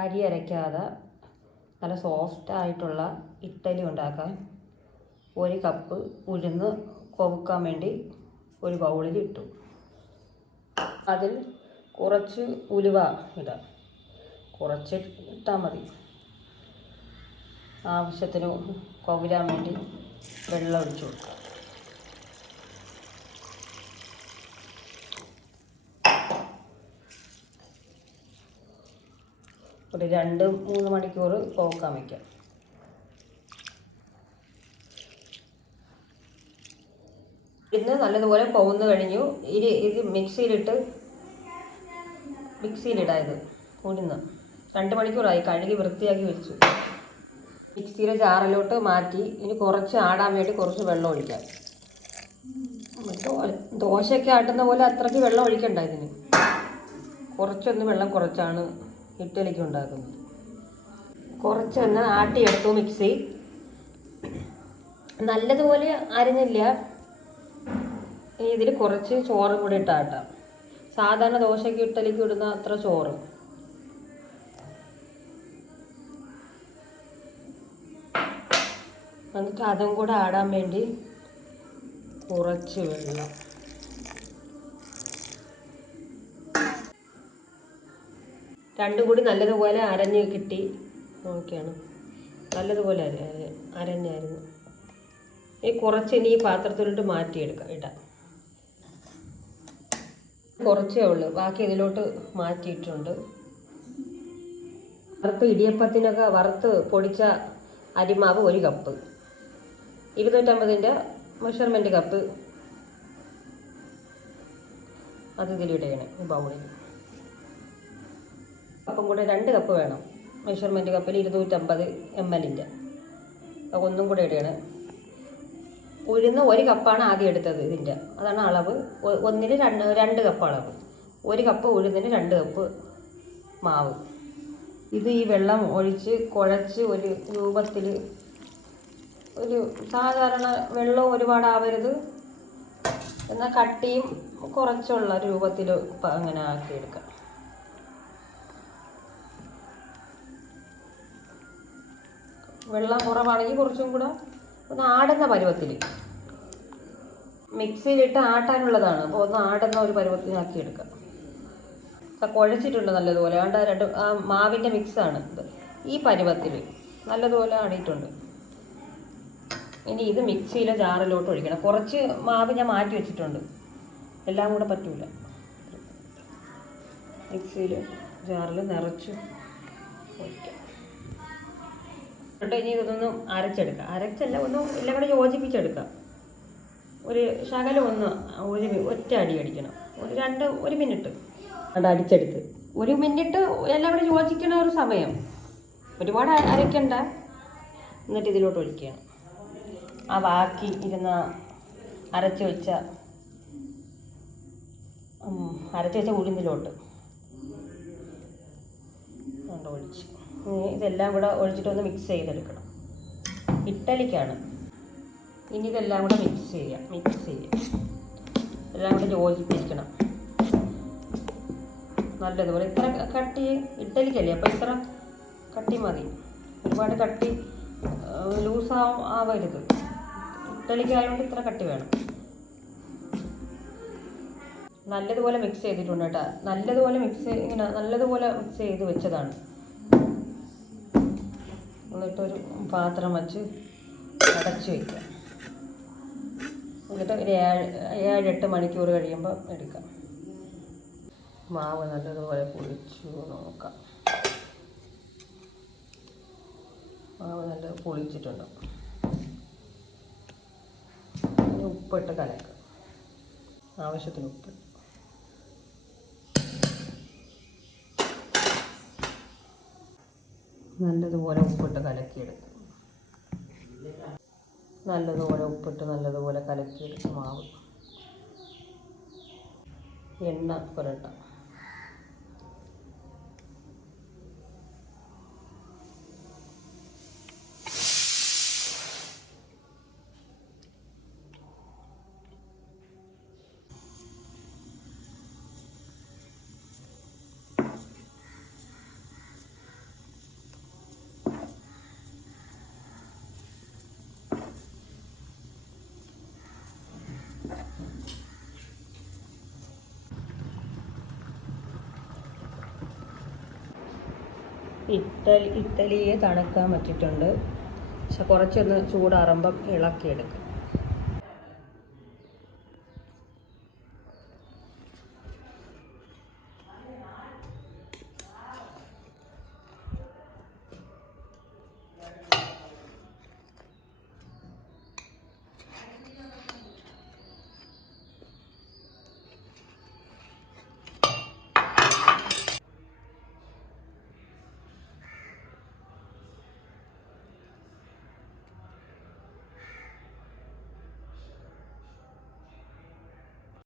അരി അരയ്ക്കാതെ നല്ല സോഫ്റ്റായിട്ടുള്ള ഇഡ്ഡലി ഉണ്ടാക്കാൻ 1 കപ്പ് ഉഴുന്ന് കൊവുക്കാൻ വേണ്ടി ഒരു ബൗളിൽ ഇട്ടു. അതിൽ കുറച്ച് ഉലുവ ഇടാം, കുറച്ച് ഇട്ടാൽ മതി. ആവശ്യത്തിന് കൊവുരാൻ വേണ്ടി വെള്ളം ഒഴിച്ചു കൊടുക്കുക. ഒരു 2-3 മണിക്കൂർ പോക്കാൻ വയ്ക്കാം. ഇന്ന് നല്ലതുപോലെ പോന്ന് കഴിഞ്ഞു. ഇത് മിക്സിയിലിടായത് ഉഴുന്ന് 2 മണിക്കൂറായി. കഴുകി വൃത്തിയാക്കി വെച്ചു. മിക്സിയുടെ ജാറിലോട്ട് മാറ്റി. ഇനി കുറച്ച് ആടാൻ വേണ്ടി കുറച്ച് വെള്ളം ഒഴിക്കാം. ദോശയൊക്കെ ആട്ടുന്ന പോലെ അത്രയ്ക്ക് വെള്ളം ഒഴിക്കണ്ട. ഇതിന് വെള്ളം കുറച്ചാണ് ഇഡ്ഡലിക്ക് ഉണ്ടാക്കുന്നത്. കുറച്ച് തന്നെ ആട്ടിയെടുത്തു. മിക്സി നല്ലതുപോലെ അരിഞ്ഞില്ല. ഇനി ഇതിൽ കുറച്ച് ചോറും കൂടി ഇട്ടാട്ടാം. സാധാരണ ദോശയ്ക്ക് ഇഡ്ഡലിക്ക് ഇടുന്ന അത്ര ചോറ്. എന്നിട്ട് അതും കൂടെ ആടാൻ വേണ്ടി കുറച്ച് വെള്ളം. രണ്ടും കൂടി നല്ലതുപോലെ അരഞ്ഞ് കിട്ടി. നോക്കിയാണ് നല്ലതുപോലെ അരഞ്ഞായിരുന്നു. ഈ കുറച്ച് ഇനി ഈ പാത്രത്തിലോട്ട് ഇടാം. കുറച്ചേ ഉള്ളൂ, ബാക്കി ഇതിലോട്ട് മാറ്റിയിട്ടുണ്ട്. ഇടിയപ്പത്തിനൊക്കെ വറുത്ത് പൊടിച്ച അരിമാവ് 1 കപ്പ്, 250-ൻ്റെ മെഷർമെൻറ്റ് കപ്പ് അത് ഇതിലിടണം. ഈ ബൗളിൽ കപ്പും കൂടെ 2 കപ്പ് വേണം. മെഷർമെൻറ്റ് കപ്പിൽ 250 ml-ൻ്റെ ഒന്നും കൂടെ ഇടണം. ഉഴുന്ന് 1 കപ്പാണ് ആദ്യം എടുത്തത്. ഇതിൻ്റെ അതാണ് അളവ്. 1-ന് 2 കപ്പ് അളവ്. 1 കപ്പ് ഉഴുന്നിന് 2 കപ്പ് മാവ്. ഇത് ഈ വെള്ളം ഒഴിച്ച് കുഴച്ച് ഒരു രൂപത്തിൽ, ഒരു സാധാരണ വെള്ളം ഒരുപാടാവരുത്, എന്നാൽ കട്ടിയും കുറച്ചുള്ള രൂപത്തിൽ അങ്ങനെ ആക്കിയെടുക്കാം. വെള്ളം കുറവാണെങ്കിൽ കുറച്ചും കൂടെ ഒന്ന് ആടുന്ന പരുവത്തിൽ. മിക്സിയിലിട്ട് ആട്ടാനുള്ളതാണ്, അപ്പോൾ ഒന്ന് ആടുന്ന ഒരു പരുവത്തിനാക്കി എടുക്കാം. കുഴച്ചിട്ടുണ്ട് നല്ലതുപോലെ. മാവിൻ്റെ മിക്സാണ് ഇത്. ഈ പരുവത്തിൽ നല്ലതുപോലെ ആടിയിട്ടുണ്ട്. ഇനി ഇത് മിക്സിയിലെ ജാറിലോട്ട് ഒഴിക്കണം. കുറച്ച് മാവ് ഞാൻ മാറ്റി വെച്ചിട്ടുണ്ട്, എല്ലാം കൂടെ പറ്റൂല. മിക്സിയിൽ ജാറിൽ നിറച്ച് ഒഴിക്കാം. എന്നിട്ട് ഇനി ഇതൊന്നും അരച്ചെടുക്കാം. ഒന്ന് എല്ലാം കൂടെ യോജിപ്പിച്ചെടുക്കാം. ഒരു ശകലം ഒറ്റ അടി അടിക്കണം. 1 മിനിറ്റ് അത് അടിച്ചെടുത്ത് 1 മിനിറ്റ് എല്ലാം കൂടെ യോജിക്കണ ഒരു സമയം. ഒരുപാട് അരയ്ക്കണ്ട. എന്നിട്ട് ഇതിലോട്ട് ഒഴിക്കണം. ആ ബാക്കി അരച്ച് വെച്ച ഉഴുന്നിലോട്ട് ഒഴിച്ച് ഇതെല്ലാം കൂടെ ഒഴിച്ചിട്ടൊന്ന് മിക്സ് ചെയ്തെടുക്കണം. ഇഡ്ഡലിക്കാണ്. ഇനി ഇതെല്ലാം കൂടെ മിക്സ് ചെയ്യാം. എല്ലാം കൂടെ യോജിപ്പിക്കണം നല്ലതുപോലെ. ഇത്ര കട്ടി ഇഡ്ഡലിക്കല്ലേ, അപ്പോൾ ഇത്ര കട്ടി മതി. ഒരുപാട് കട്ടി ലൂസാവരുത്. ഇഡ്ഡലിക്കായതുകൊണ്ട് ഇത്ര കട്ടി വേണം. നല്ലതുപോലെ മിക്സ് ചെയ്തിട്ടുണ്ട് കേട്ടോ. നല്ലതുപോലെ മിക്സ് ചെയ്ത് വെച്ചതാണ്. എന്നിട്ടൊരു പാത്രം വച്ച് അടച്ച് വയ്ക്കാം. എന്നിട്ട് ഒരു 7-8 മണിക്കൂർ കഴിയുമ്പോൾ എടുക്കാം. മാവ് നല്ലതുപോലെ പൊളിച്ചു നോക്കാം. മാവ് നല്ല പൊളിച്ചിട്ടുണ്ട്. ഉപ്പിട്ട് കലക്കാം. ആവശ്യത്തിന് ഉപ്പ്. നല്ലതുപോലെ ഉപ്പിട്ട് കലക്കിയെടുക്കും. നല്ലതുപോലെ കലക്കിയെടുക്കും മാവ്. എണ്ണ പുരട്ടാം. ഇഡ്ഡലിയെ തണുക്കാൻ പറ്റിയിട്ടുണ്ട്. പക്ഷെ കുറച്ചൊന്ന് ചൂടാറുമ്പം ഇളക്കിയെടുക്കും.